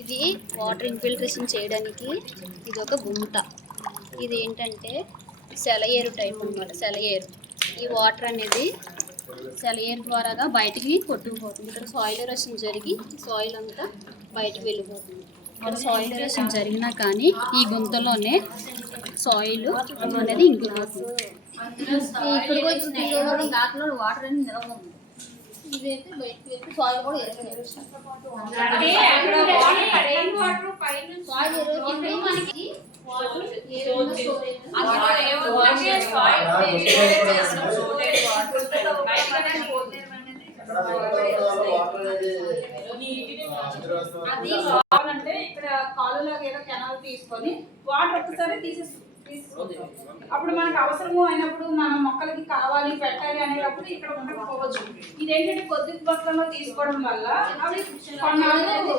ఇది water infiltration చేయడానికి ఇది ఒక గుంత. ఇది ఏంటంటే సెలయేరు టైప్ అన్నమాట. సెలయేరు ఈ వాటర్ అనేది సెలయేరు ద్వారాగా బయటికి కొట్టుకుపోతుంది. ఇక్కడ సాయిల్ ఎరోషన్ జరిగి సాయిల్ అంతా బయటికి వెళ్ళిపోతుంది. ఇక్కడ సాయిల్ ఎరోషన్ జరిగినా కానీ ఈ గుంతలోనే సాయిల్ అనేది ఇంకిపోతుంది. ఇక్కడ దాంట్లో వాటర్ అనేది నిలవదు. ఇదైతే బయటికి వెళ్ళి సాయిల్ కూడా ఎరోషన్ అది అంటే ఇక్కడ కాలువలాగా ఏదో కెనాల్ తీసుకొని వాటర్ ఒక్కసారి తీసేస్తుంది. అప్పుడు మనకు అవసరము అయినప్పుడు మన మొక్కలకి కావాలి పెట్టాలి అనేటప్పుడు ఇక్కడ ఉండకపోవచ్చు. ఇదేంటంటే కొద్ది మొత్తంలో తీసుకోవడం వల్ల అవి కొన్నాళ్ళు